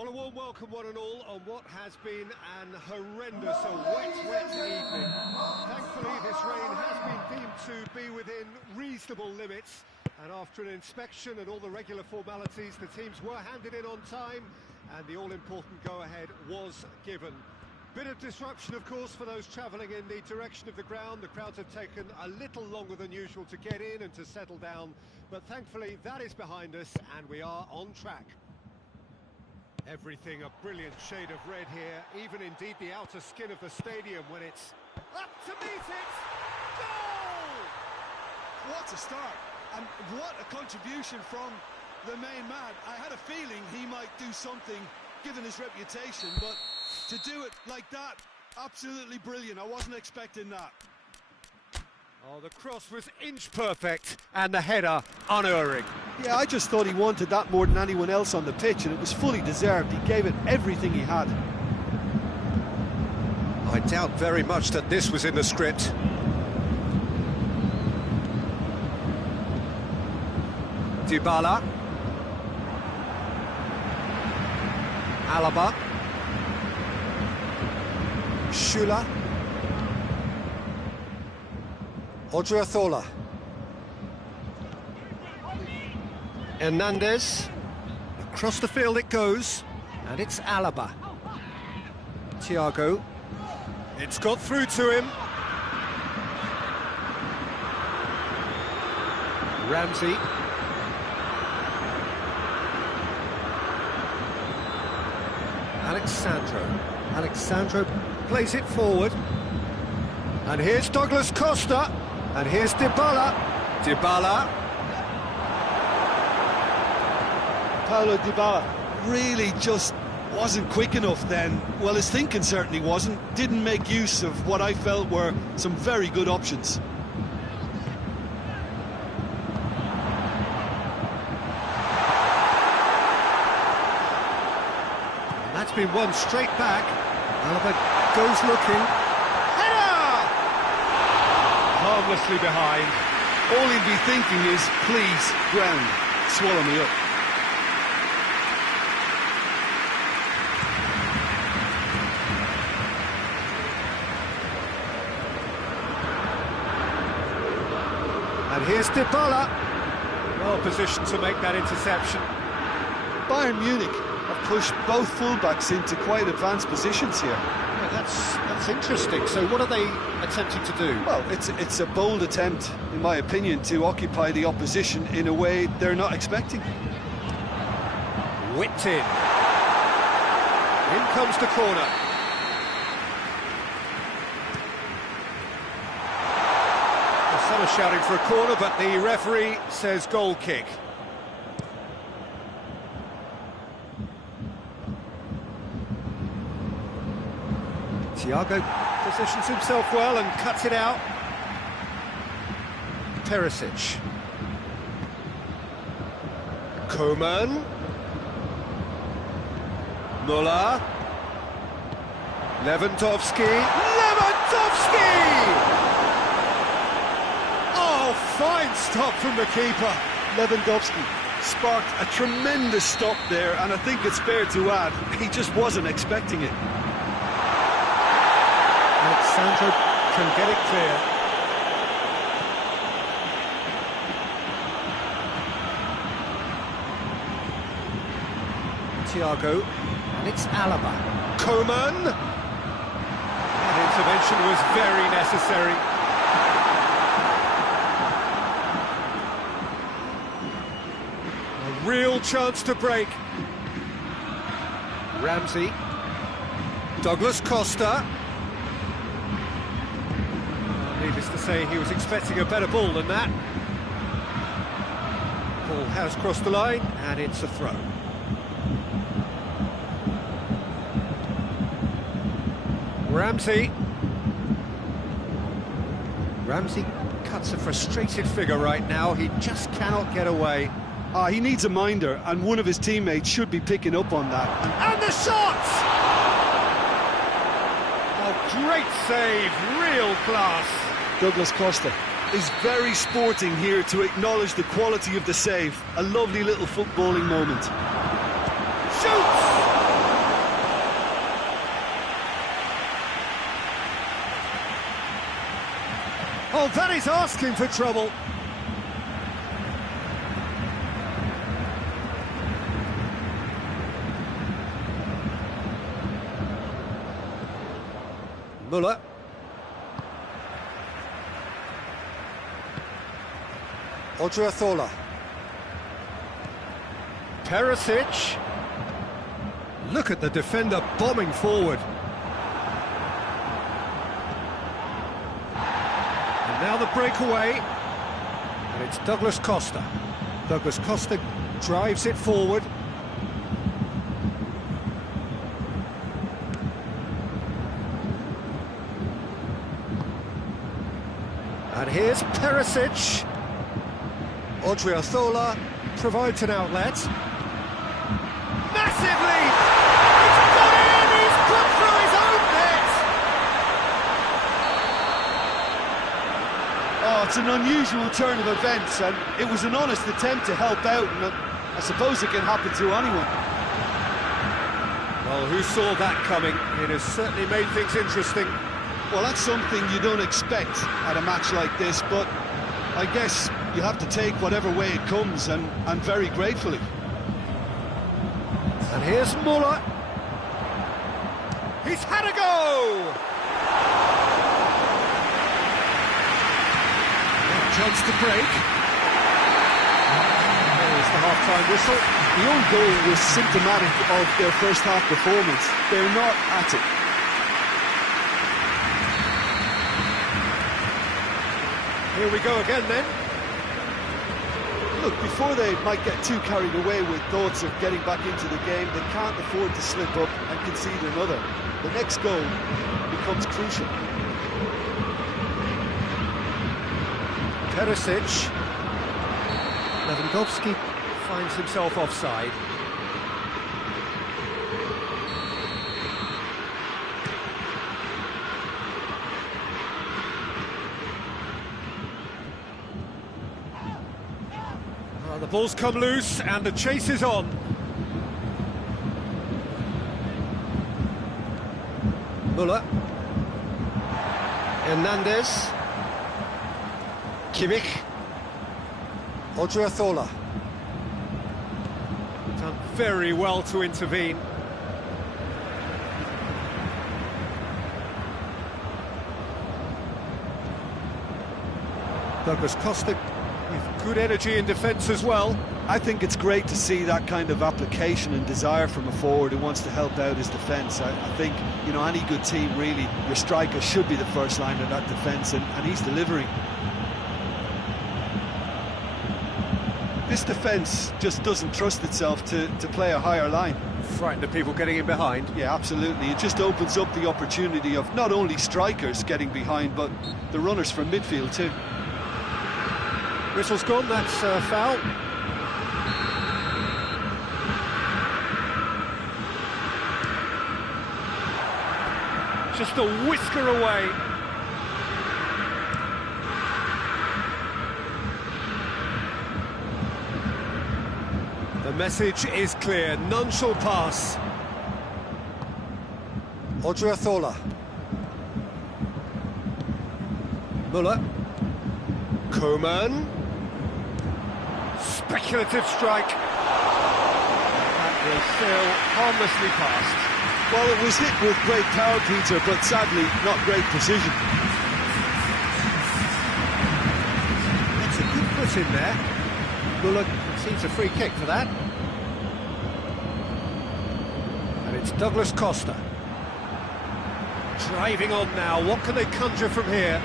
Well, a warm welcome, one and all, on what has been an horrendous, wet evening. Thankfully, this rain has been deemed to be within reasonable limits, and after an inspection and all the regular formalities, the teams were handed in on time, and the all-important go-ahead was given. Bit of disruption, of course, for those travelling in the direction of the ground. The crowds have taken a little longer than usual to get in and to settle down, but thankfully that is behind us, and we are on track. Everything a brilliant shade of red here, even indeed the outer skin of the stadium when it's up to meet it! Goal! What a start, and what a contribution from the main man. I had a feeling he might do something given his reputation, but to do it like that, absolutely brilliant. I wasn't expecting that. Oh, the cross was inch perfect, and the header unerring. Yeah, I just thought he wanted that more than anyone else on the pitch, and it was fully deserved. He gave it everything he had. I doubt very much that this was in the script. Dybala. Alaba. Schüller. Odriozola. Hernandez. Across the field it goes, and it's Alaba. Thiago. It's got through to him. Ramsey. Alexandro plays it forward. And here's Douglas Costa. And here's Dybala. Paulo Dybala really just wasn't quick enough then. Well, his thinking certainly wasn't. Didn't make use of what I felt were some very good options. And that's been won straight back. Alaba goes looking. Header! Harmlessly behind. All he'd be thinking is, please, ground, swallow me up. And here's Dybala. Well positioned to make that interception. Bayern Munich have pushed both fullbacks into quite advanced positions here. Yeah, that's interesting. So what are they attempting to do? Well, it's a bold attempt, in my opinion, to occupy the opposition in a way they're not expecting. Whipped in. In comes the corner. Some are shouting for a corner, but the referee says goal kick. Thiago positions himself well and cuts it out. Perisic. Coman. Müller. Lewandowski. Oh, fine stop from the keeper. Lewandowski sparked a tremendous stop there, and I think it's fair to add, he just wasn't expecting it. Alexandro can get it clear. Thiago, and it's Alaba. Coman. That intervention was very necessary. A real chance to break. Ramsey. Douglas Costa. Needless to say, he was expecting a better ball than that. Ball has crossed the line, and it's a throw. Ramsey cuts a frustrated figure right now. He just cannot get away. He needs a minder, and one of his teammates should be picking up on that. And the shot! Oh, great save, real class. Douglas Costa is very sporting here to acknowledge the quality of the save. A lovely little footballing moment. Shoots! Oh, that is asking for trouble. Müller. Odriozola. Perisic. Look at the defender bombing forward. And now the breakaway. And it's Douglas Costa. Douglas Costa drives it forward. And here's Perisic. Odriozola provides an outlet. Massive lead! It's got in! He's put through his own net! Oh, it's an unusual turn of events, and it was an honest attempt to help out, and I suppose it can happen to anyone. Well, who saw that coming? It has certainly made things interesting. Well, that's something you don't expect at a match like this, but I guess you have to take whatever way it comes, and very gratefully. And here's Müller. He's had a go! Chance to break. There's the half-time whistle. The own goal was symptomatic of their first half performance. They're not at it. Here we go again then. Look, before they might get too carried away with thoughts of getting back into the game, they can't afford to slip up and concede another. The next goal becomes crucial. Perisic. Lewandowski finds himself offside. The ball's come loose and the chase is on. Müller. Hernandez. Kimmich. Odriozola. Done very well to intervene. Douglas Costa with good energy in defence as well. I think it's great to see that kind of application and desire from a forward who wants to help out his defence. I think, you know, any good team, really, your striker should be the first line of that defence, and he's delivering. This defence just doesn't trust itself to play a higher line. Frightened of people getting in behind. Yeah, absolutely. It just opens up the opportunity of not only strikers getting behind, but the runners from midfield too. Whistle's gone, that's foul. Just a whisker away. The message is clear, none shall pass. Odriozola. Müller. Koeman. Speculative strike. That will still harmlessly passed. Well, it was hit with great power, Peter, but sadly not great precision. That's a good foot in there. Müller concedes a free kick for that. And it's Douglas Costa. Driving on now, what can they conjure from here?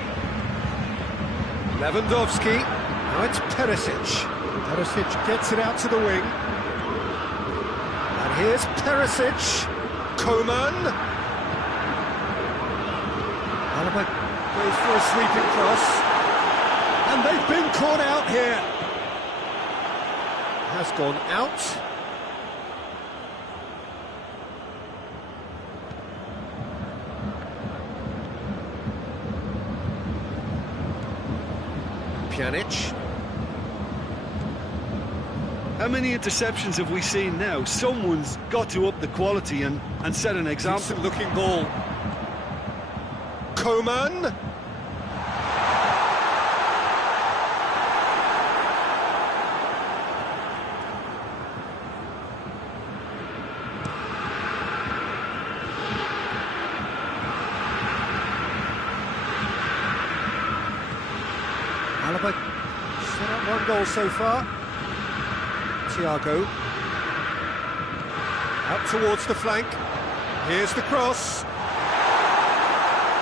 Lewandowski, now it's Perisic. Perisic gets it out to the wing. And here's Perisic. Koeman. Alaba goes for a sweeping cross. And they've been caught out here. Has gone out. Pjanic. How many interceptions have we seen now? Someone's got to up the quality and set an example. Decent looking ball. Koeman. One goal so far. Thiago. Out towards the flank. Here's the cross.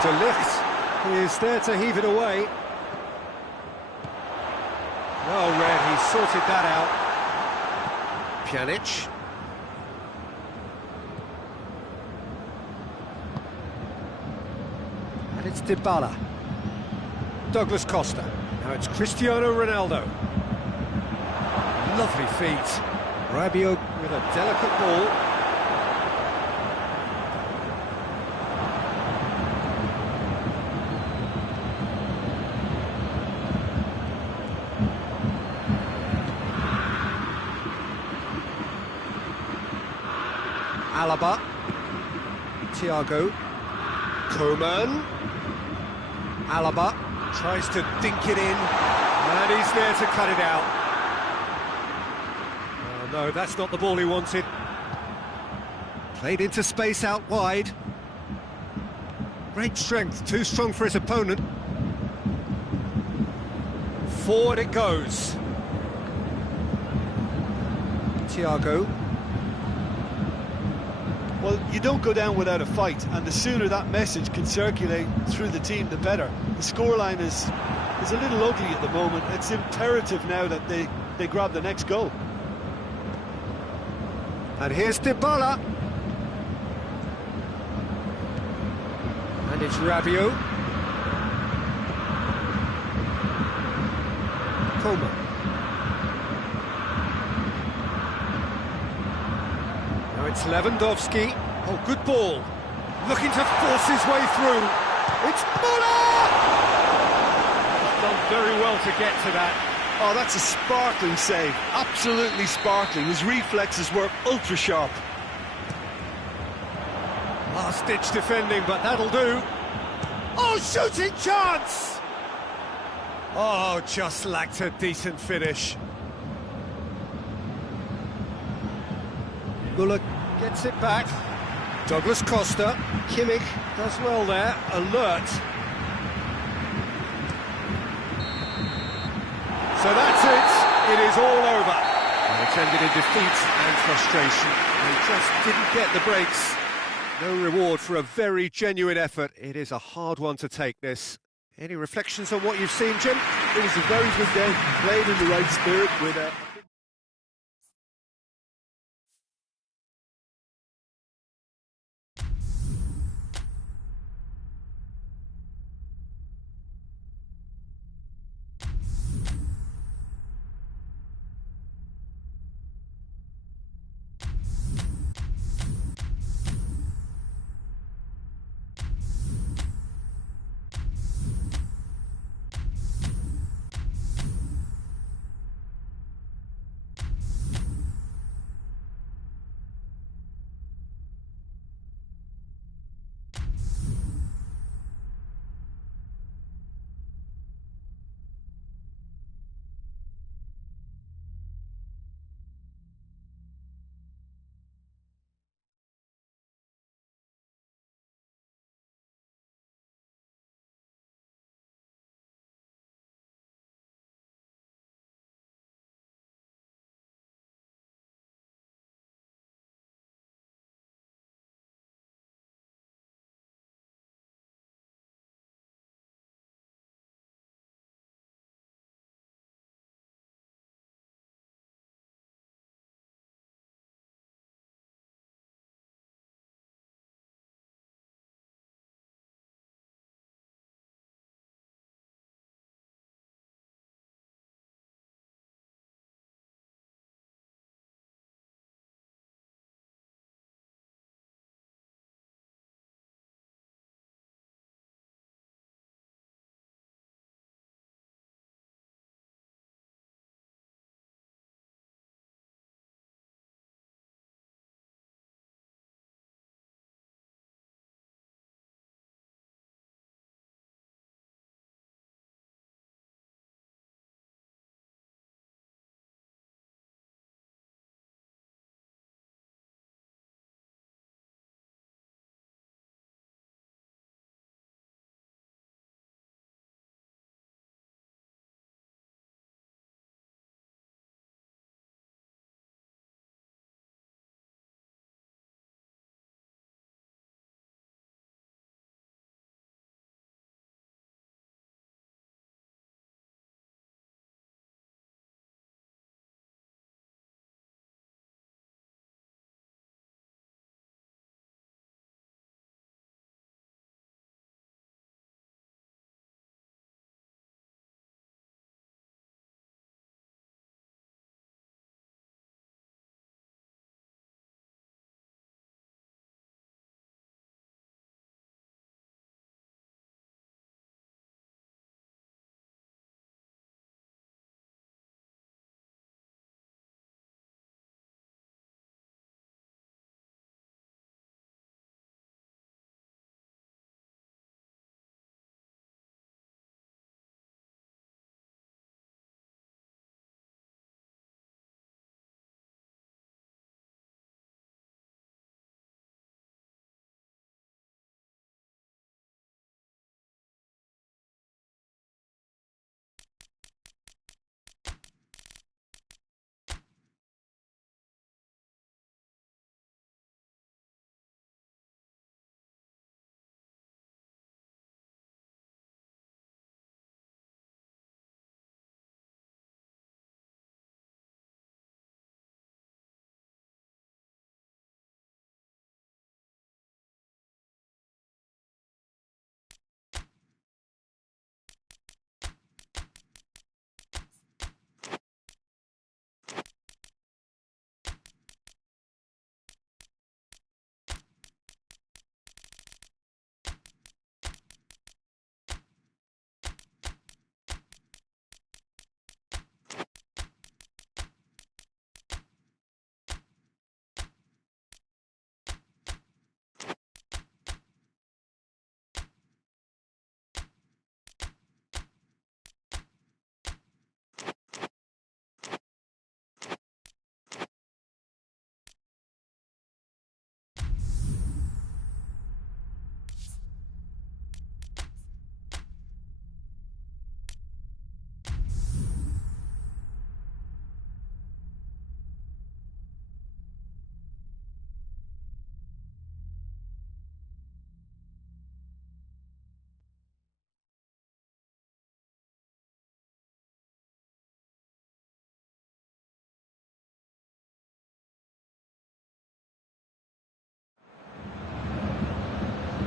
De Ligt is there to heave it away. Well read, he sorted that out. Pjanic. And it's Dybala. Douglas Costa. Now it's Cristiano Ronaldo. Lovely feet. Rabiot with a delicate ball. Alaba. Thiago. Coman. Alaba tries to dink it in, and he's there to cut it out. Oh no, that's not the ball he wanted. Played into space out wide. Great strength, too strong for his opponent. Forward it goes. Thiago. Well, you don't go down without a fight, and the sooner that message can circulate through the team, the better. The scoreline is a little ugly at the moment. It's imperative now that they grab the next goal. And here's Dybala. And it's Rabiot. Coman. Now it's Lewandowski. Oh, good ball. Looking to force his way through. It's Muller! He's done very well to get to that. Oh, that's a sparkling save. Absolutely sparkling. His reflexes were ultra sharp. Last-ditch defending, but that'll do. Oh, shooting chance! Oh, just lacked a decent finish. Muller gets it back. Douglas Costa. Kimmich does well there. Alert. So that's it. It is all over. And it's ended in defeat and frustration. They just didn't get the breaks. No reward for a very genuine effort. It is a hard one to take, this. Any reflections on what you've seen, Jim? It was a very good game. Played in the right spirit with a...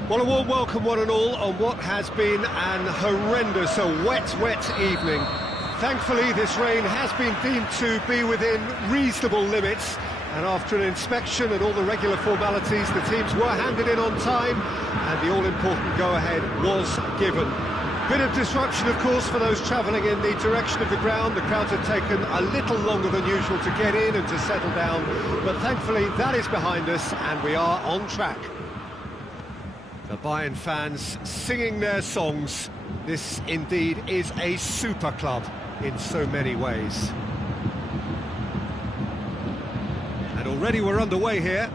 Well, a warm welcome one and all on what has been an horrendous, a wet evening. Thankfully, this rain has been deemed to be within reasonable limits, and after an inspection and all the regular formalities, the teams were handed in on time, and the all-important go-ahead was given. Bit of disruption, of course, for those travelling in the direction of the ground. The crowd had taken a little longer than usual to get in and to settle down, but thankfully that is behind us, and we are on track. The Bayern fans singing their songs. This indeed is a super club in so many ways. And already we're underway here.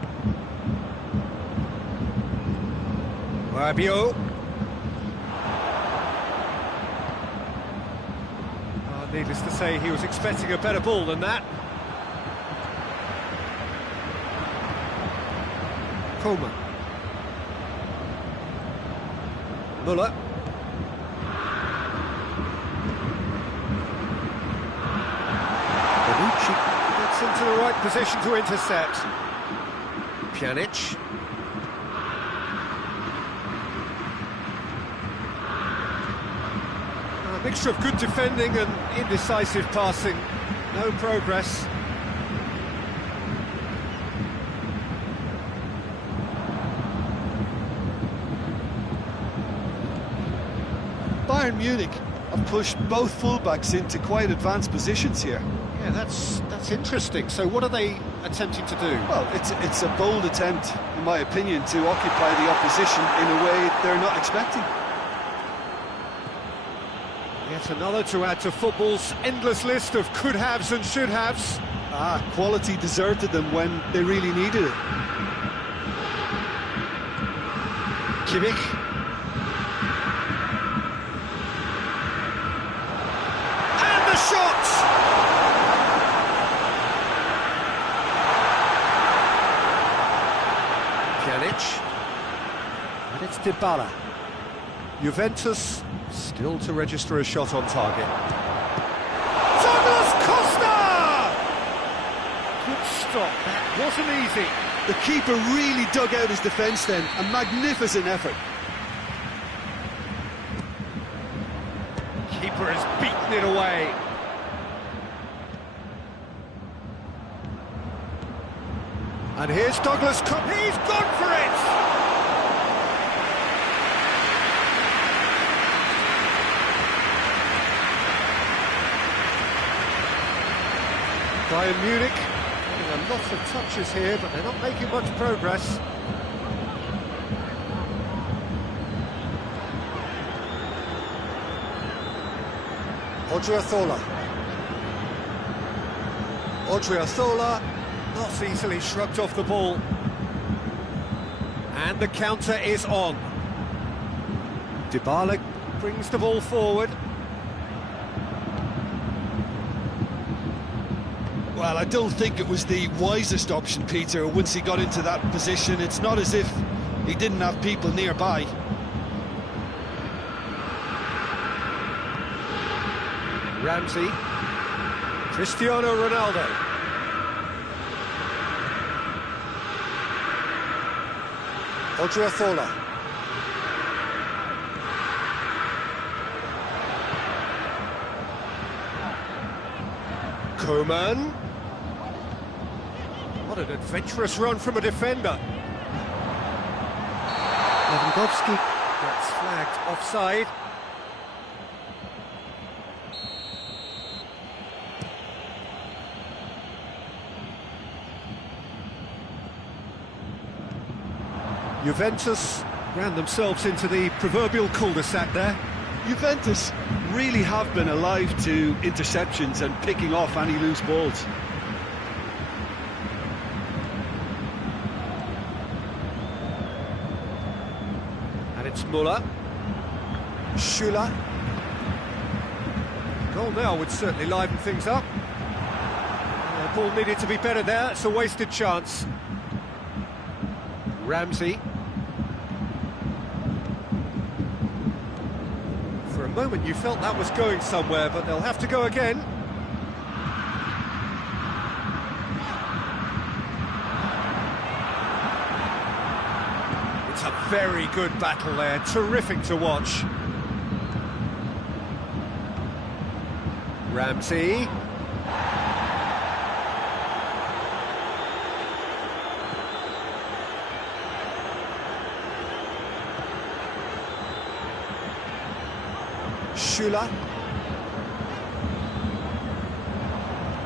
Rabiot. Needless to say, he was expecting a better ball than that. Coleman. Muller. Bonucci gets into the right position to intercept. Pjanic. A mixture of good defending and indecisive passing. No progress. Bayern Munich have pushed both fullbacks into quite advanced positions here. Yeah, that's interesting. So what are they attempting to do? Well, it's a bold attempt, in my opinion, to occupy the opposition in a way they're not expecting. Yet another to add to football's endless list of could-haves and should-haves. Quality deserted them when they really needed it. Kimmich. And the shot! Pjanic. And it's Dybala. Juventus still to register a shot on target. Douglas Costa! Good stop, that wasn't easy. The keeper really dug out his defence then, a magnificent effort. Keeper has beaten it away. And here's Douglas Costa, he's gone for it! Bayern Munich getting a lot of touches here, but they're not making much progress. Odriozola. Odriozola not easily shrugged off the ball. And the counter is on. Dybala brings the ball forward. Well, I don't think it was the wisest option, Peter, once he got into that position. It's not as if he didn't have people nearby. Ramsey. Cristiano Ronaldo. Odriozola. Coman. What an adventurous run from a defender. Lewandowski gets flagged offside. Juventus ran themselves into the proverbial cul-de-sac there. Juventus really have been alive to interceptions and picking off any loose balls. And it's Muller. Schüller. Goal now would certainly liven things up. The ball needed to be better there, it's a wasted chance. Ramsey. For a moment you felt that was going somewhere, but they'll have to go again. It's It's a very good battle there, terrific to watch. Ramsey. Schüller.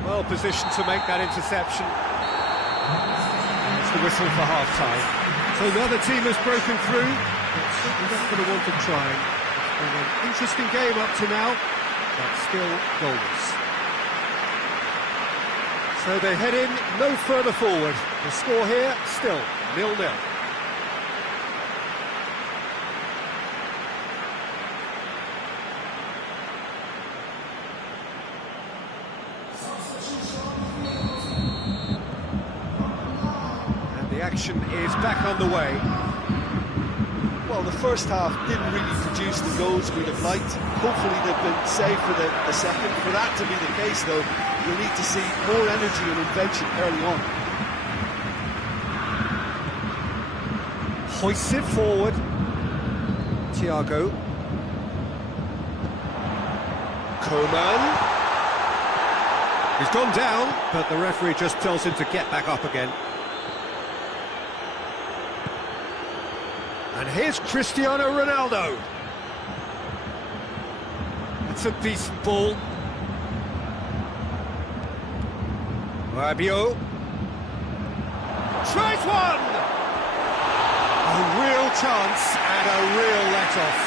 Well positioned to make that interception. It's the whistle for half-time. So the other team has broken through, but certainly not going to want to try. It's been an interesting game up to now, but still goalless. So they head in no further forward. The score here, still 0-0. The action is back on the way. Well, the first half didn't really produce the goals we'd have liked. Hopefully they've been saved for the second. For that to be the case, though, you'll need to see more energy and invention early on. Hoists it forward. Thiago. Coman. He's gone down, but the referee just tells him to get back up again. And here's Cristiano Ronaldo. That's a decent ball. Rabiot. Tries one! A real chance and a real let-off.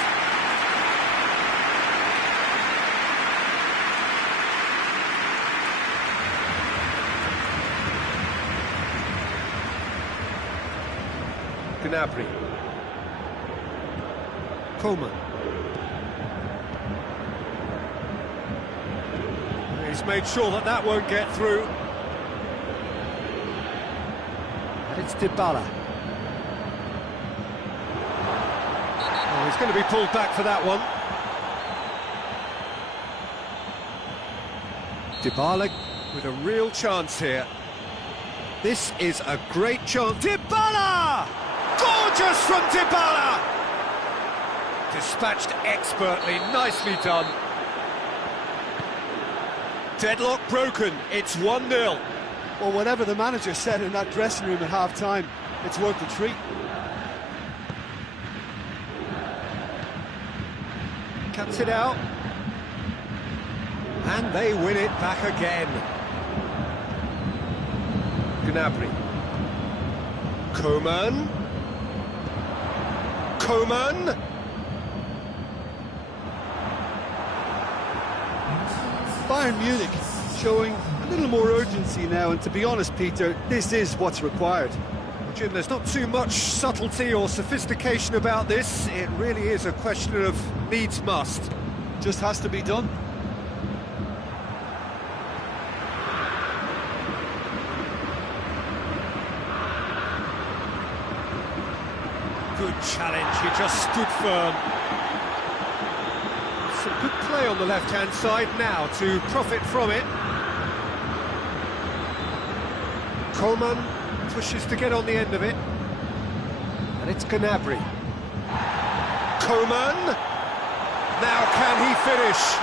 Gnabry. Coman. He's made sure that that won't get through. And it's Dybala. Oh, he's going to be pulled back for that one. Dybala with a real chance here. This is a great chance. Dybala! Gorgeous from Dybala! Dispatched expertly, nicely done. Deadlock broken, it's 1-0. Well, whatever the manager said in that dressing room at half-time, it's worth the treat. Cuts it out. And they win it back again. Gnabry. Coman. Coman. Bayern Munich showing a little more urgency now, and to be honest, Peter, this is what's required. Jim, there's not too much subtlety or sophistication about this. It really is a question of needs must. Just has to be done. Good challenge, he just stood firm. Some good play on the left-hand side now to profit from it. Coman pushes to get on the end of it. And it's Gnabry. Coman! Now can he finish?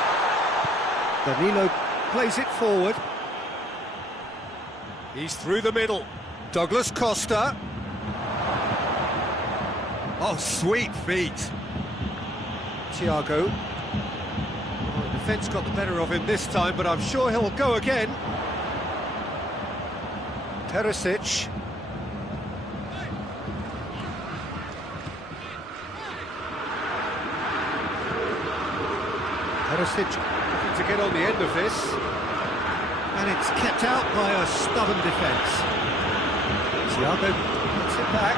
Danilo plays it forward. He's through the middle. Douglas Costa. Oh, sweet feet. Thiago. Oh, the defence got the better of him this time, but I'm sure he'll go again. Perisic. Perisic looking to get on the end of this. And it's kept out by a stubborn defence. Thiago puts it back.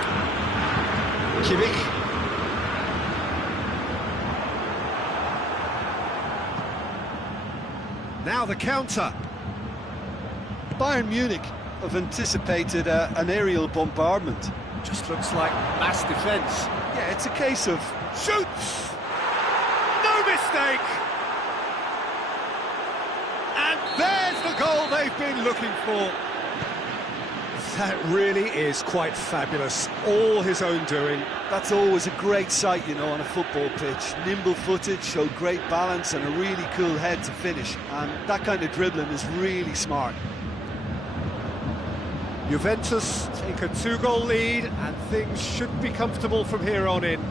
Kimmich. Now the counter. Bayern Munich have anticipated an aerial bombardment. Just looks like mass defence. Yeah, it's a case of... Shoots! No mistake! And there's the goal they've been looking for. That really is quite fabulous. All his own doing. That's always a great sight, you know, on a football pitch. Nimble-footed, showed great balance and a really cool head to finish. And that kind of dribbling is really smart. Juventus take a 2-goal lead and things should be comfortable from here on in.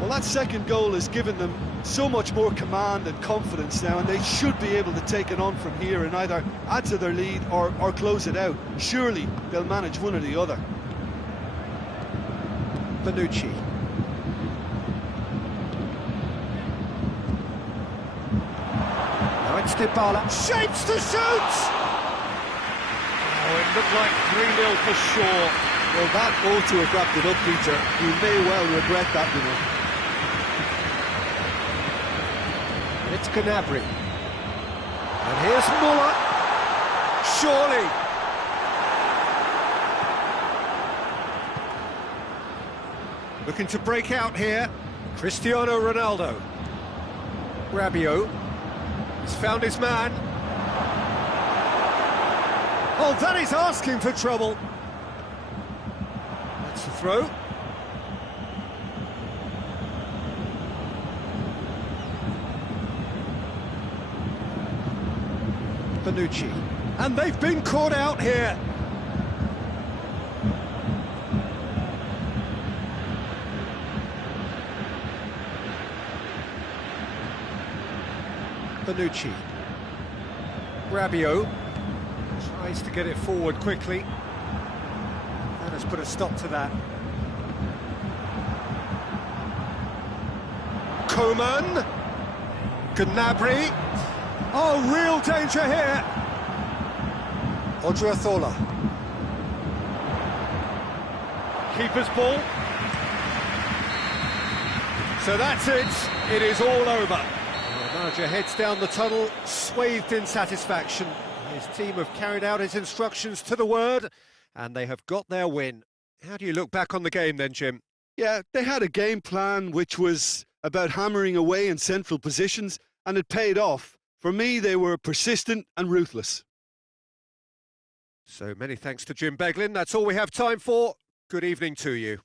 Well, that second goal has given them so much more command and confidence now, and they should be able to take it on from here and either add to their lead or close it out. Surely they'll manage one or the other. Bonucci. Now it's Dybala. Shapes to shoot! Oh, it looked like 3-0 for sure. Well, that ought to have wrapped it up, Peter. You may well regret that, you know. It's Gnabry. And here's Muller. Surely. Looking to break out here. Cristiano Ronaldo. Rabiot. He's found his man. Oh, that is asking for trouble. That's the throw. Bonucci. And they've been caught out here. Bonucci. Rabiot. Tries to get it forward quickly. That has put a stop to that. Coman. Gnabry. Oh, real danger here. Odriozola. Keeper's ball. So that's it. It is all over. The manager heads down the tunnel, swathed in satisfaction. His team have carried out his instructions to the word, and they have got their win. How do you look back on the game then, Jim? Yeah, they had a game plan which was about hammering away in central positions, and it paid off. For me, they were persistent and ruthless. So many thanks to Jim Beglin. That's all we have time for. Good evening to you.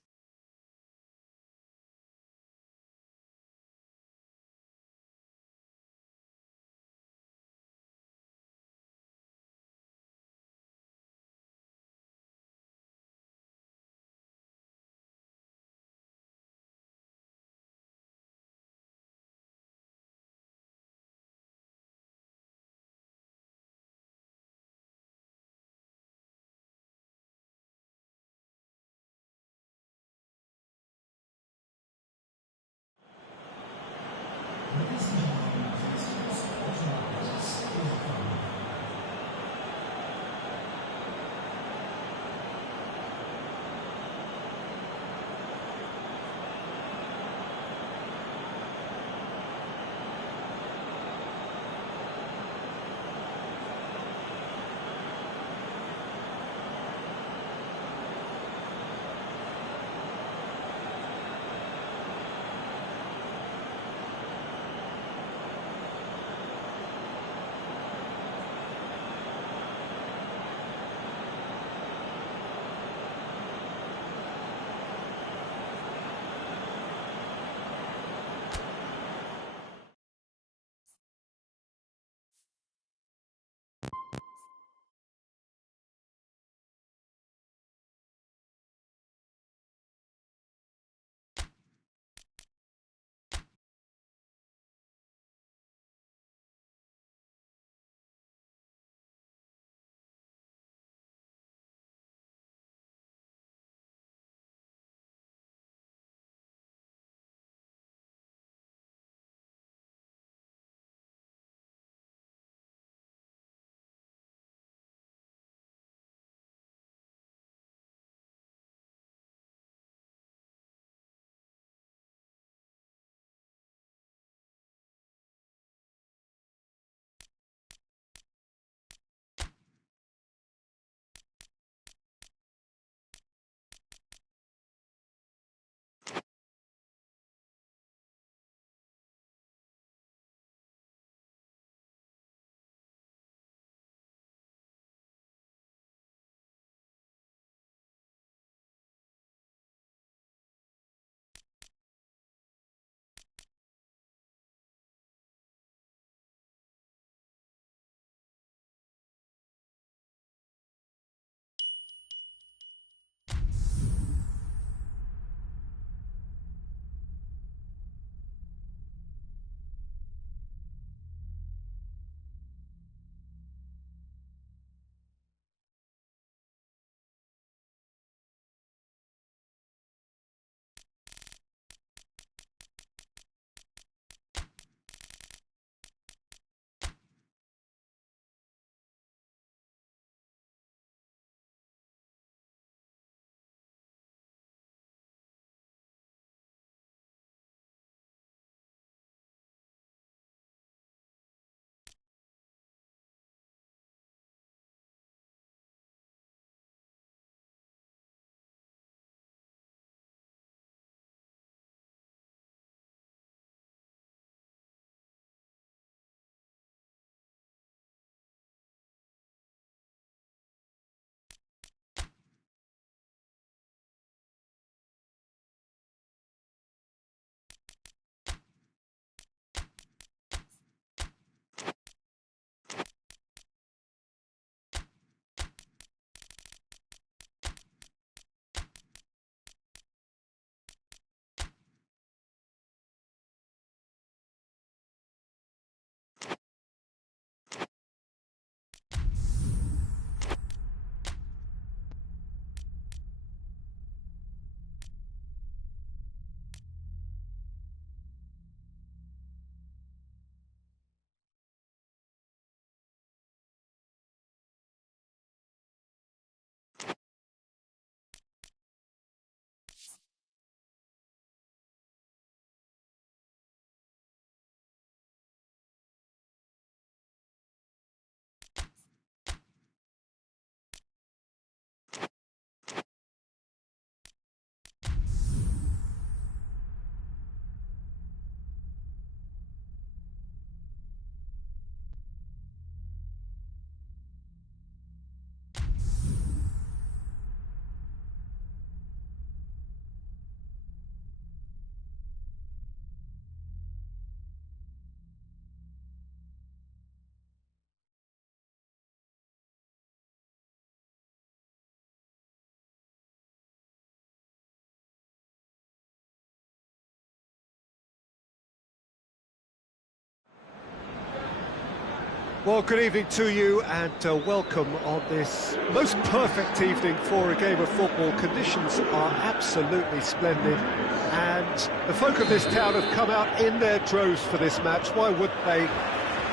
Well, good evening to you and welcome on this most perfect evening for a game of football. Conditions are absolutely splendid and the folk of this town have come out in their droves for this match. Why wouldn't they?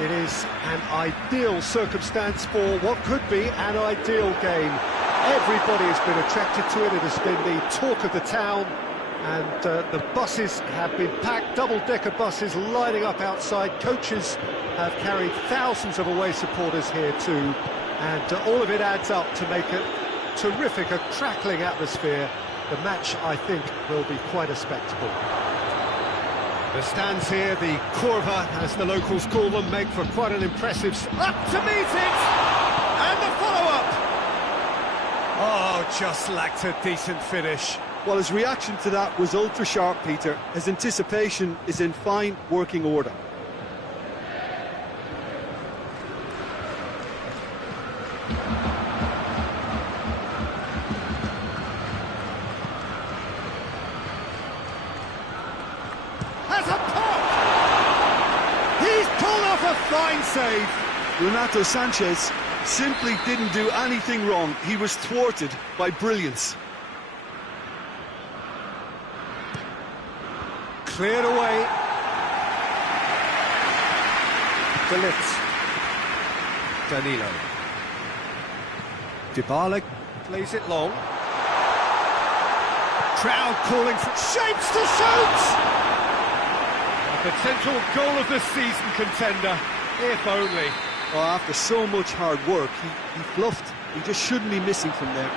It is an ideal circumstance for what could be an ideal game. Everybody has been attracted to it. It has been the talk of the town, and the buses have been packed, double-decker buses lining up outside. Coaches have carried thousands of away supporters here too, and all of it adds up to make a terrific, a crackling atmosphere. The match, I think, will be quite a spectacle. The stands here, the curva, as the locals call them, make for quite an impressive... Up to meet it! And the follow-up! Oh, just lacked a decent finish. Well, his reaction to that was ultra-sharp, Peter. His anticipation is in fine working order. Has a pop! He's pulled off a fine save. Renato Sanchez simply didn't do anything wrong. He was thwarted by brilliance. Cleared away. De Ligt. Danilo. Dybala plays it long. Crowd calling for shapes to shoot! A potential goal of the season contender, if only. Oh, after so much hard work, he bluffed. He just shouldn't be missing from there.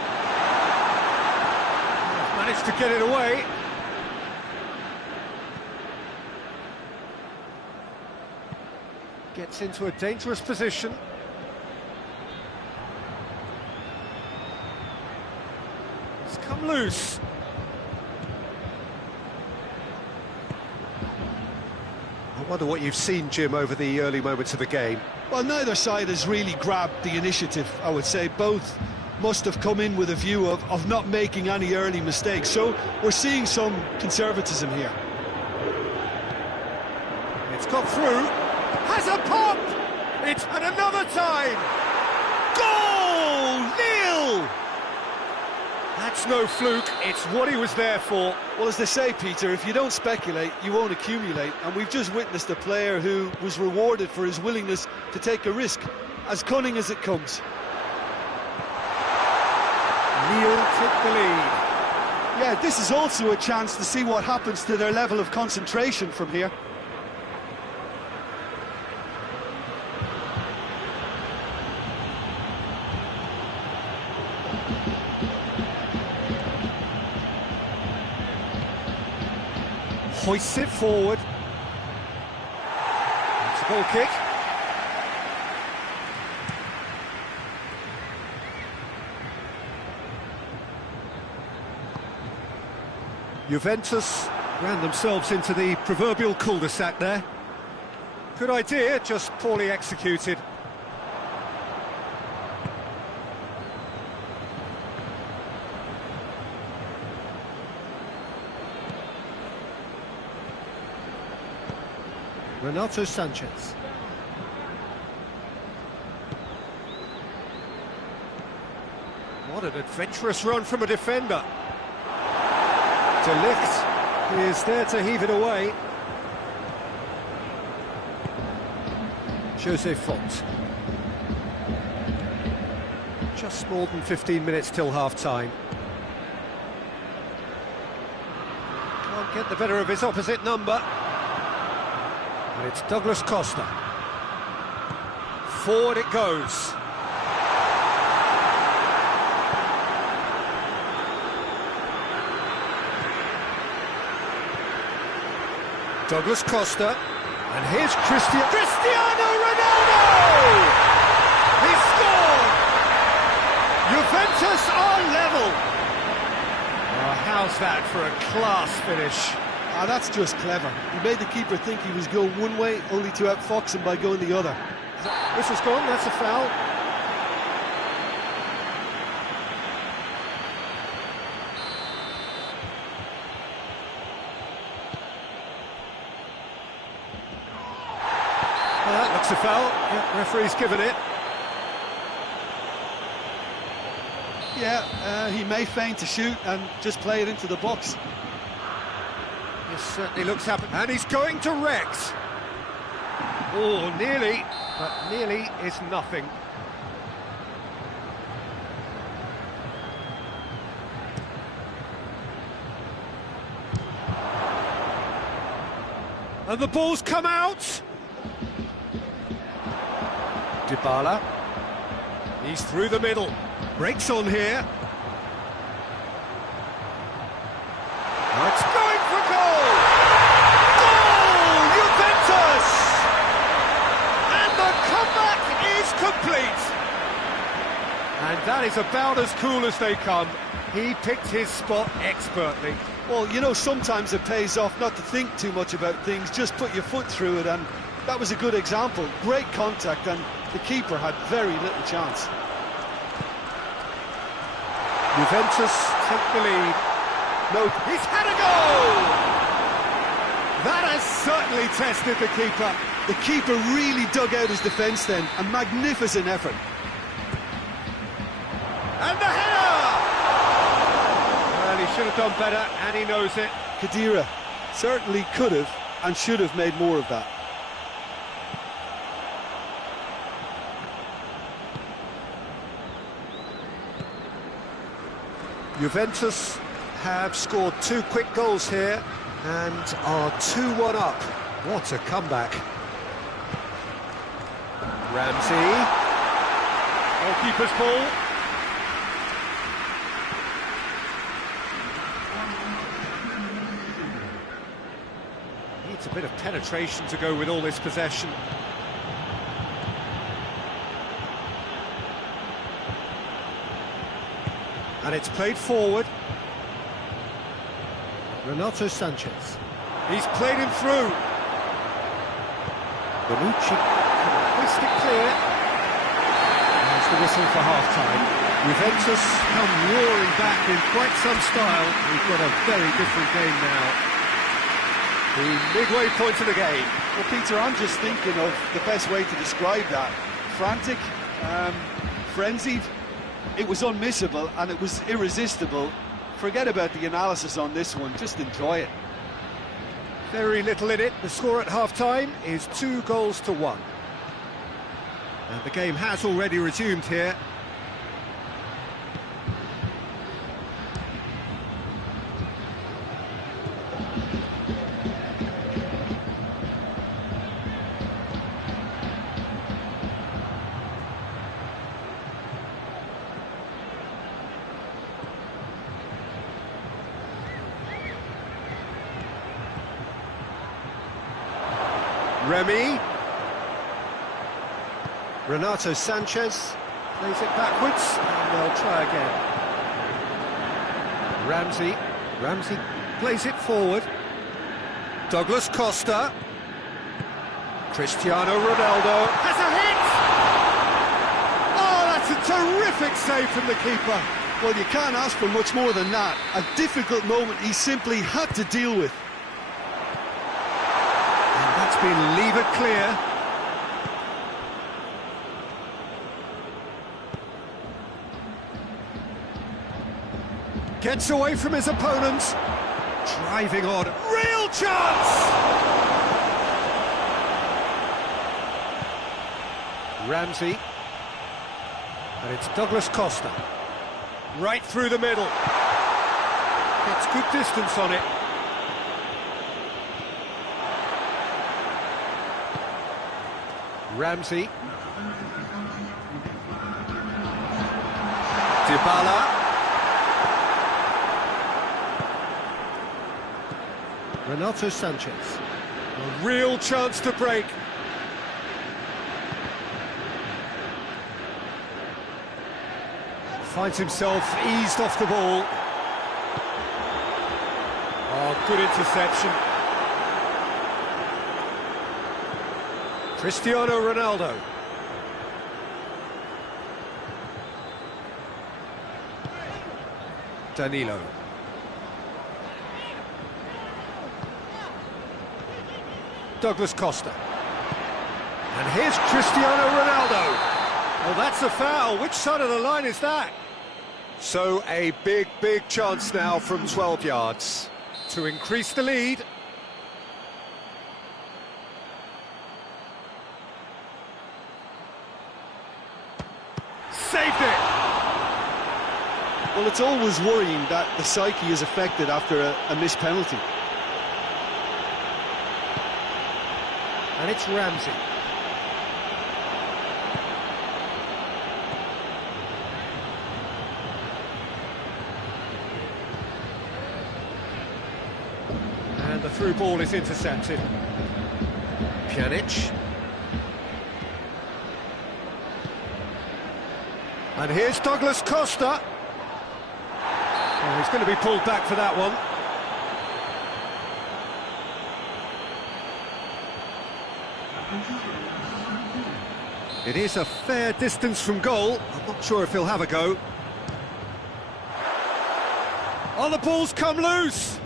Managed to get it away. Gets into a dangerous position. It's come loose. I wonder what you've seen, Jim, over the early moments of the game. Well, neither side has really grabbed the initiative, I would say. Both must have come in with a view of not making any early mistakes. So we're seeing some conservatism here. It's got through. Has a pop! It's and another time! Goal! Nil! That's no fluke, it's what he was there for. Well, as they say, Peter, if you don't speculate, you won't accumulate. And we've just witnessed a player who was rewarded for his willingness to take a risk, as cunning as it comes. Lille took the lead. Yeah, this is also a chance to see what happens to their level of concentration from here. Hoists it forward. It's a goal kick. Juventus ran themselves into the proverbial cul-de-sac there. Good idea, just poorly executed. Renato Sanchez. What an adventurous run from a defender. De Ligt is there to heave it away. Jose Font. Just more than 15 minutes till half-time. Can't get the better of his opposite number. And it's Douglas Costa. Forward it goes. Douglas Costa. And here's Cristiano Ronaldo! He scored! Juventus are level. Oh, how's that for a class finish? Ah, that's just clever. He made the keeper think he was going one way, only to outfox him by going the other. This has gone, that's a foul. Looks a foul. Yeah, referee's given it. Yeah, he may feign to shoot and just play it into the box. This certainly looks happy. And he's going to Rex. Oh, nearly, but nearly is nothing. And the ball's come out. Dybala. He's through the middle. Breaks on here. Oh, it's going for goal! Goal! Juventus! And the comeback is complete. And that is about as cool as they come. He picked his spot expertly. Well, you know, sometimes it pays off not to think too much about things, just put your foot through it, and that was a good example. Great contact, and the keeper had very little chance. Juventus take the lead. No, he's had a goal! That has certainly tested the keeper. The keeper really dug out his defence then, a magnificent effort. And the header! Well, he should have done better, and he knows it. Khedira certainly could have and should have made more of that. Juventus have scored 2 quick goals here and are 2-1 up. What a comeback. Ramsey. Goalkeeper's ball. Needs a bit of penetration to go with all this possession. And it's played forward. Renato Sanchez. He's played him through. Bonucci can hoist it clear. There's the whistle for half-time. Juventus come roaring back in quite some style. We've got a very different game now. The midway point of the game. Well, Peter, I'm just thinking of the best way to describe that. Frantic, frenzied. It was unmissable and it was irresistible. Forget about the analysis on this one, just enjoy it. Very little in it. The score at half-time is 2-1. And the game has already resumed here. Remy. Renato Sanchez plays it backwards, and they'll try again. Ramsey plays it forward. Douglas Costa. Cristiano Ronaldo has a hit! Oh, that's a terrific save from the keeper. Well, you can't ask for much more than that. A difficult moment he simply had to deal with. That's been levered clear. Gets away from his opponents. Driving on. Real chance! Ramsey. And it's Douglas Costa. Right through the middle. Gets good distance on it. Ramsey. Dybala. Renato Sanchez. A real chance to break. Finds himself eased off the ball. Oh, good interception. Cristiano Ronaldo. Danilo. Douglas Costa. And here's Cristiano Ronaldo. Well, that's a foul. Which side of the line is that? So a big chance now from 12 yards to increase the lead. Saved it! Well, it's always worrying that the psyche is affected after a missed penalty. And it's Ramsey. And the through ball is intercepted. Pjanic. And here's Douglas Costa. Oh, he's going to be pulled back for that one. It is a fair distance from goal. I'm not sure if he'll have a go. Oh, the ball's come loose!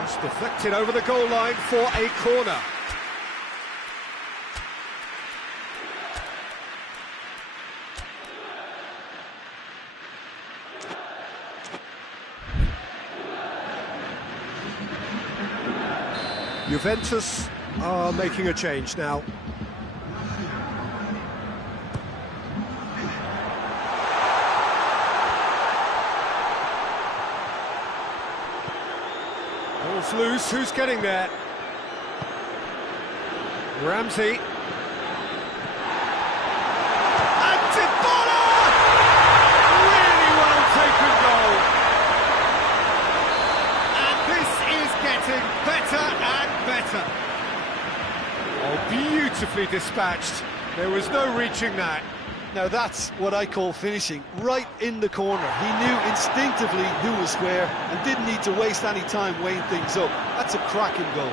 Just deflected over the goal line for a corner. Juventus are making a change now. Ball's loose, who's getting there? Ramsey. And Dybala! Really well taken goal. And this is getting better and better. Oh, beautifully dispatched. There was no reaching that. Now that's what I call finishing, right in the corner. He knew instinctively who was where and didn't need to waste any time weighing things up. That's a cracking goal.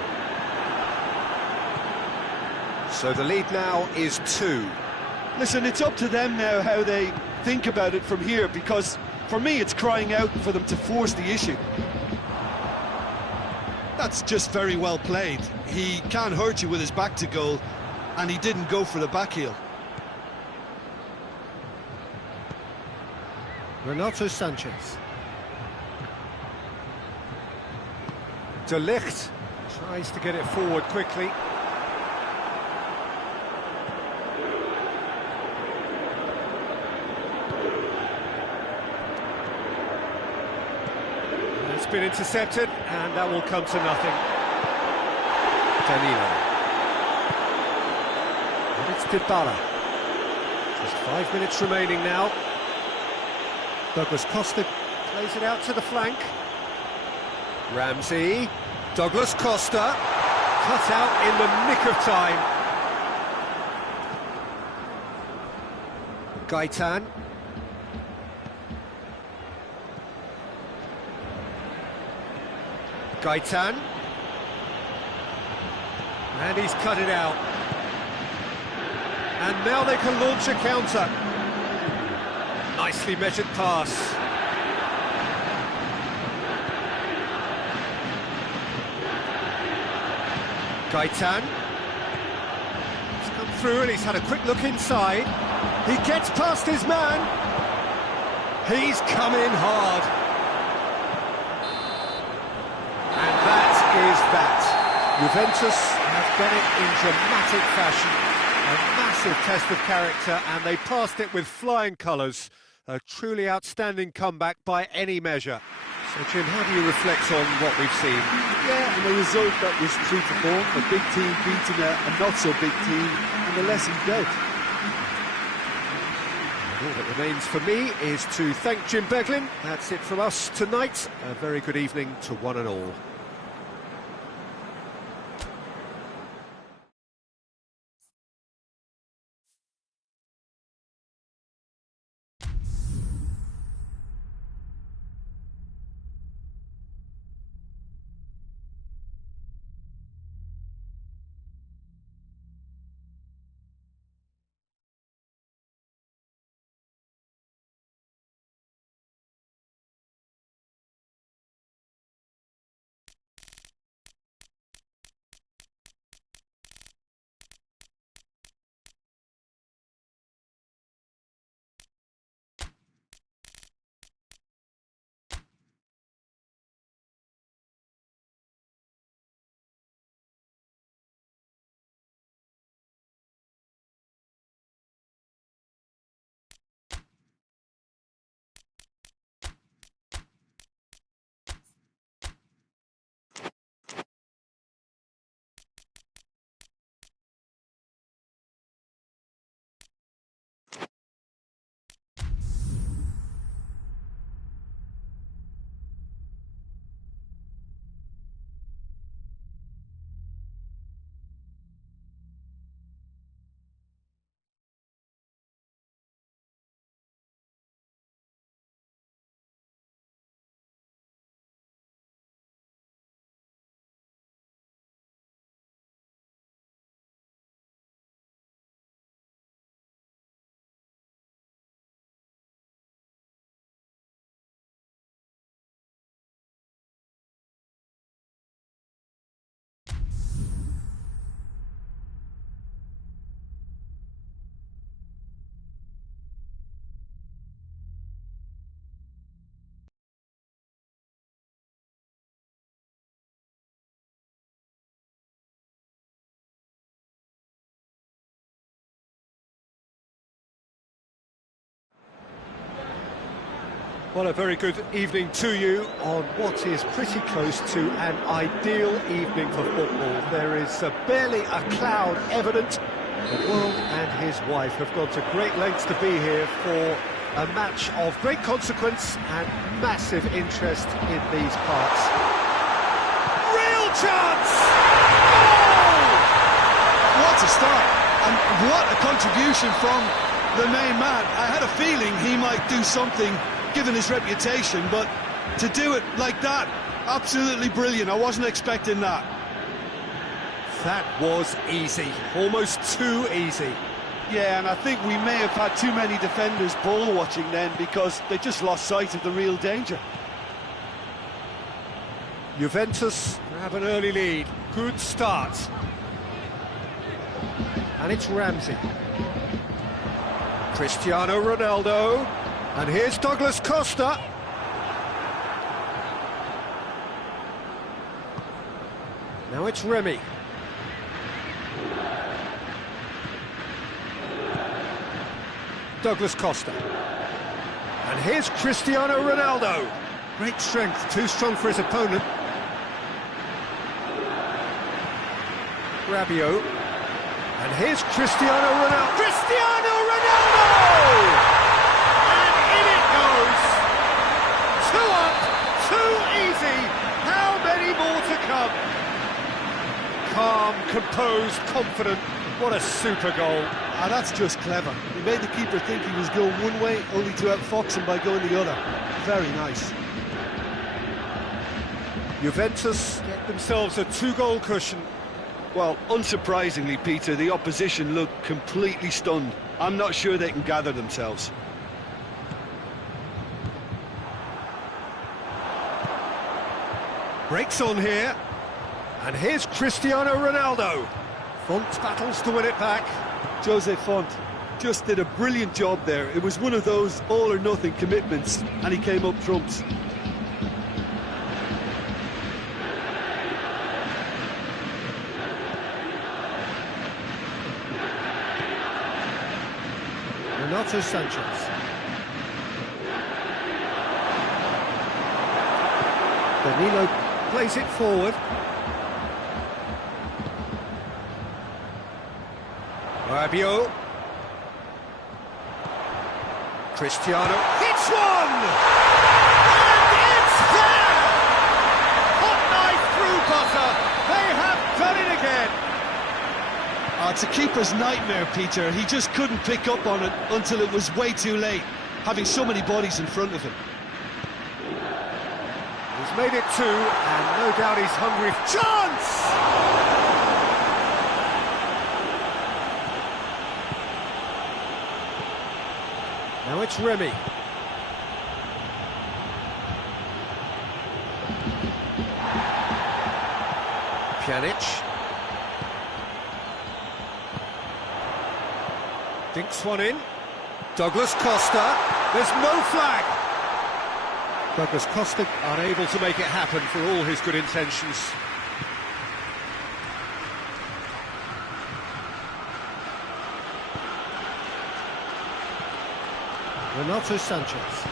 So the lead now is 2. Listen, it's up to them now how they think about it from here, because for me it's crying out for them to force the issue. That's just very well played. He can't hurt you with his back to goal, and he didn't go for the back heel. Renato Sanchez. De Ligt tries to get it forward quickly. It's been intercepted, and that will come to nothing. Danilo. And it's Dybala. Just 5 minutes remaining now. Douglas Costa plays it out to the flank. Ramsey. Douglas Costa. Cut out in the nick of time. Gaitan. Gaitan. And he's cut it out. And now they can launch a counter. Nicely measured pass. Gaitan. He's come through and he's had a quick look inside. He gets past his man. He's come in hard. And that is that. Juventus have done it in dramatic fashion. A massive test of character, and they passed it with flying colours. A truly outstanding comeback by any measure. So, Jim, how do you reflect on what we've seen? Yeah, and a result that was true to form. A big team beating a not-so-big team, and the lesson dealt. All that remains for me is to thank Jim Beglin. That's it from us tonight. A very good evening to one and all. Well, a very good evening to you on what is pretty close to an ideal evening for football. There is barely a cloud evident. The world and his wife have gone to great lengths to be here for a match of great consequence and massive interest in these parts. Real chance! Goal! What a start, and what a contribution from the main man. I had a feeling he might do something given his reputation, but to do it like that, absolutely brilliant. I wasn't expecting that. That was easy, almost too easy. Yeah, and I think we may have had too many defenders ball watching then, because they just lost sight of the real danger. Juventus have an early lead. Good start. And it's Ramsey. Cristiano Ronaldo. And here's Douglas Costa. Now it's Remy. Douglas Costa. And here's Cristiano Ronaldo. Great strength, too strong for his opponent. Rabiot. And here's Cristiano Ronaldo. Cristiano Ronaldo! And in it goes. 2 up, too easy. How many more to come? Calm, composed, confident. What a super goal. Ah, that's just clever. He made the keeper think he was going one way, only to outfox him by going the other. Very nice. Juventus get themselves a 2-goal cushion. Well, unsurprisingly, Peter, the opposition looked completely stunned. I'm not sure they can gather themselves. Breaks on here. And here's Cristiano Ronaldo. Font battles to win it back. Jose Font just did a brilliant job there. It was one of those all-or-nothing commitments, and he came up trumps. Renato Sanchez. Danilo plays it forward. Rabiot. Cristiano hits one! And it's there! Hot knife through butter. They have done it again. It's a keeper's nightmare, Peter. He just couldn't pick up on it until it was way too late, having so many bodies in front of him. He's made it 2, and no doubt he's hungry. Chance! Now it's Remy. Pjanic. Dinks one in. Douglas Costa. There's no flag. Douglas Costa unable to make it happen for all his good intentions. Renato Sanchez.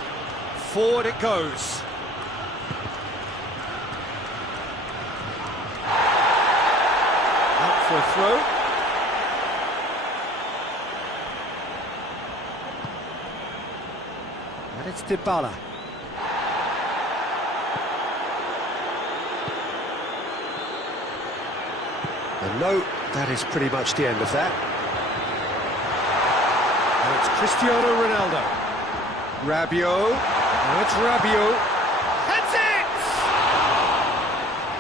Forward it goes. Out for a throw. And it's Dybala. And no, that is pretty much the end of that. And it's Cristiano Ronaldo. Rabiot. Now it's Rabiot. That's it!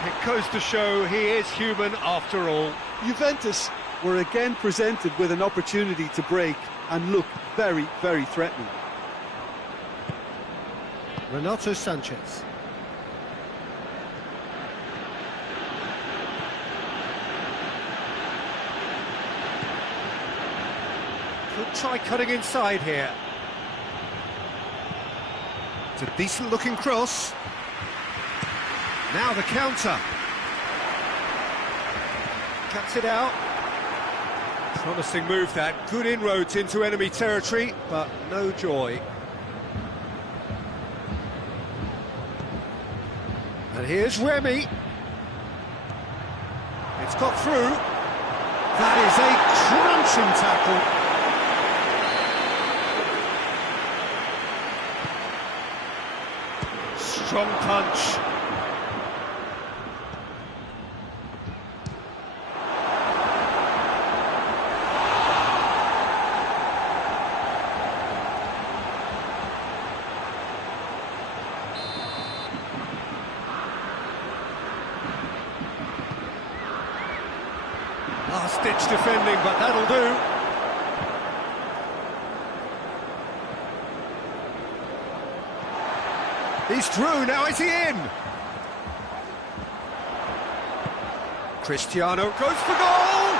It goes to show he is human after all. Juventus were again presented with an opportunity to break and look very, very threatening. Renato Sanchez. Could try cutting inside here. It's a decent looking cross. Now the counter. Cuts it out. Promising move that. Good inroads into enemy territory, but no joy. And here's Remy. It's got through. That is a crunching tackle. Strong punch. Last-ditch defending, but that'll do. He's through, now is he in? Cristiano goes for goal!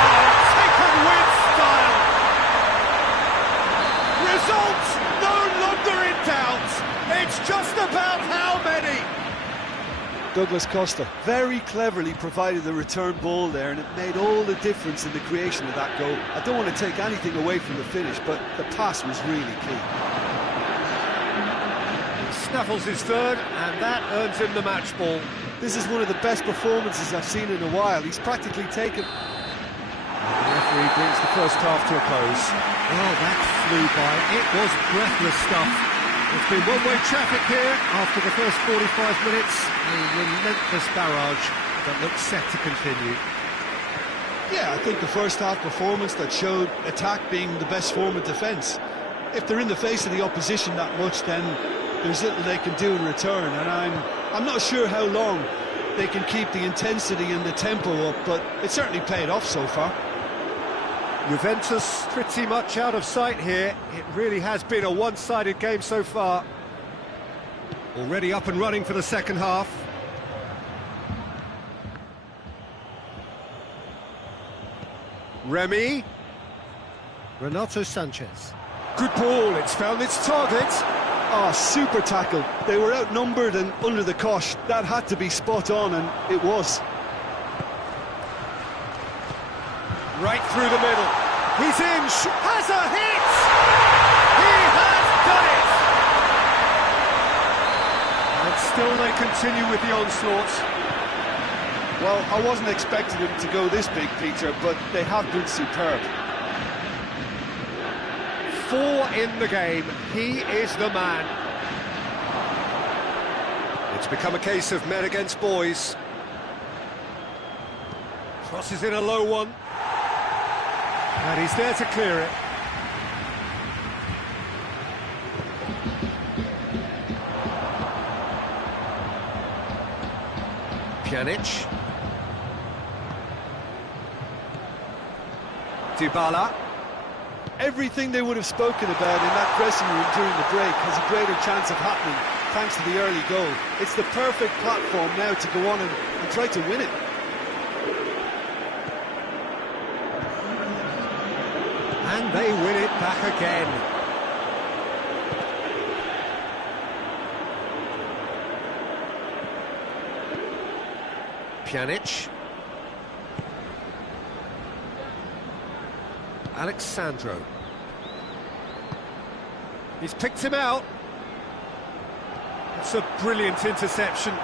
Oh, taken with style! Results no longer in doubt! It's just about how many? Douglas Costa very cleverly provided the return ball there, and it made all the difference in the creation of that goal. I don't want to take anything away from the finish, but the pass was really key. He snaffles his third, and that earns him the match ball. This is one of the best performances I've seen in a while. He's practically taken... The referee brings the first half to a close. Well, that flew by. It was breathless stuff. It's been one-way traffic here after the first 45 minutes. A relentless barrage that looks set to continue. Yeah, I think the first half performance that showed attack being the best form of defence. If they're in the face of the opposition that much, then there's little they can do in return, and I'm not sure how long they can keep the intensity and the tempo up, but it certainly paid off so far. Juventus pretty much out of sight here. It really has been a one-sided game so far. Already up and running for the second half. Remy. Renato Sanchez. Good ball, it's found its target. Oh, super tackle. They were outnumbered and under the cosh. That had to be spot on, and it was. Right through the middle. He's in, has a hit! He has done it! And still they continue with the onslaught. Well, I wasn't expecting them to go this big, Peter, but they have been superb. 4 in the game. He is the man. It's become a case of men against boys. Crosses in a low one. And he's there to clear it. Pjanic. Dybala. Everything they would have spoken about in that dressing room during the break has a greater chance of happening thanks to the early goal. It's the perfect platform now to go on and try to win it. And they win it back again. Pjanic. Alexandro. He's picked him out. It's a brilliant interception.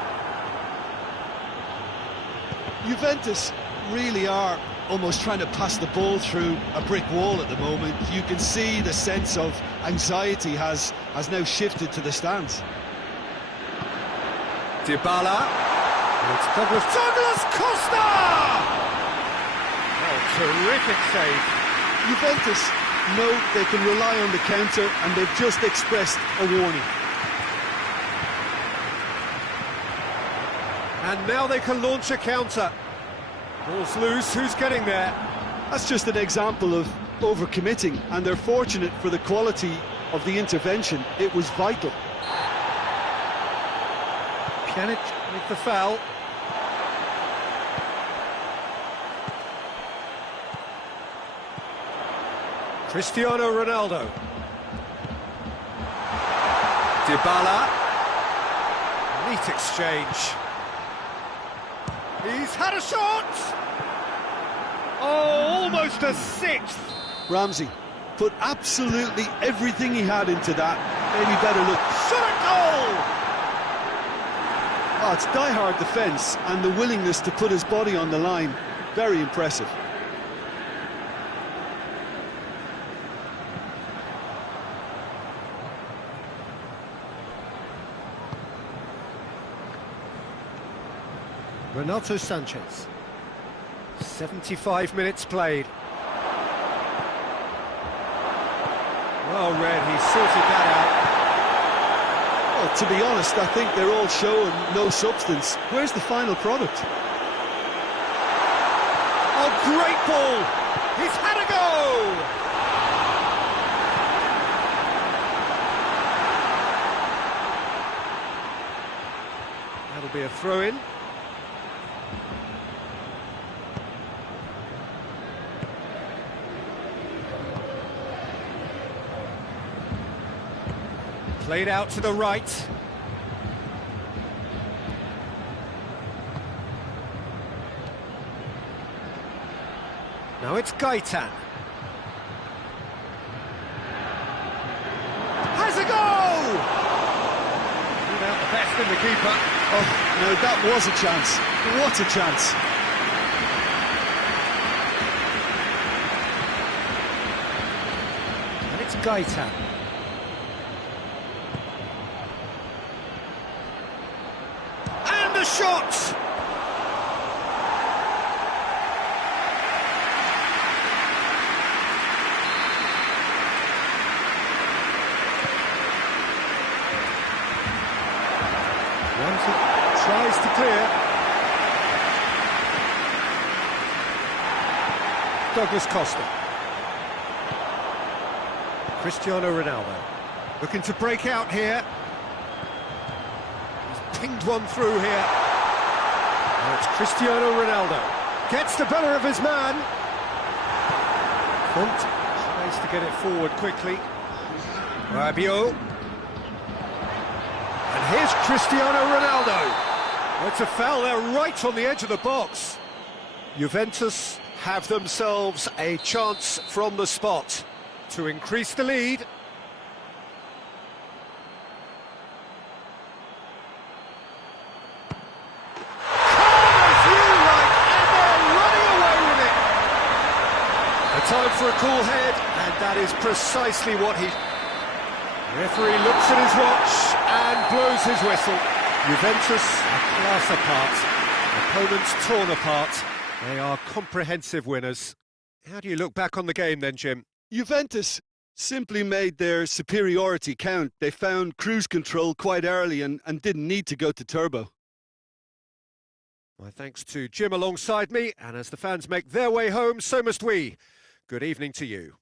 Juventus really are almost trying to pass the ball through a brick wall at the moment. You can see the sense of anxiety has now shifted to the stands. Dybala. And it's Douglas Costa! Oh, terrific save. Juventus know they can rely on the counter, and they've just expressed a warning. And now they can launch a counter. Ball's loose, who's getting there? That's just an example of overcommitting, and they're fortunate for the quality of the intervention. It was vital. Pjanic with the foul. Cristiano Ronaldo. Dybala. Neat exchange. He's had a shot! Oh, almost a sixth! Ramsey put absolutely everything he had into that. Maybe better look. Shot at goal! Oh, it's die-hard defence and the willingness to put his body on the line. Very impressive. Renato Sanchez. 75 minutes played. Well read, he sorted that out. Well, to be honest, I think they're all showing no substance. Where's the final product? Oh, great ball! He's had a go! That'll be a throw-in. Played out to the right. Now it's Gaitan. Has a go! Without the best in the keeper. Oh, no, that was a chance. What a chance. And it's Gaitan. And a shot! Tries to clear. Douglas Costa. Cristiano Ronaldo. Looking to break out here. He's pinged one through here. Now it's Cristiano Ronaldo. Gets the better of his man. Font tries to get it forward quickly. Rabiot. And here's Cristiano Ronaldo. It's a foul there right on the edge of the box. Juventus have themselves a chance from the spot to increase the lead. Corner view right, and they're running away with it. A time for a cool head, and that is precisely what he... Referee looks at his watch and blows his whistle. Juventus are class apart. Opponents torn apart. They are comprehensive winners. How do you look back on the game then, Jim? Juventus simply made their superiority count. They found cruise control quite early and didn't need to go to turbo. My thanks to Jim alongside me, and as the fans make their way home, so must we. Good evening to you.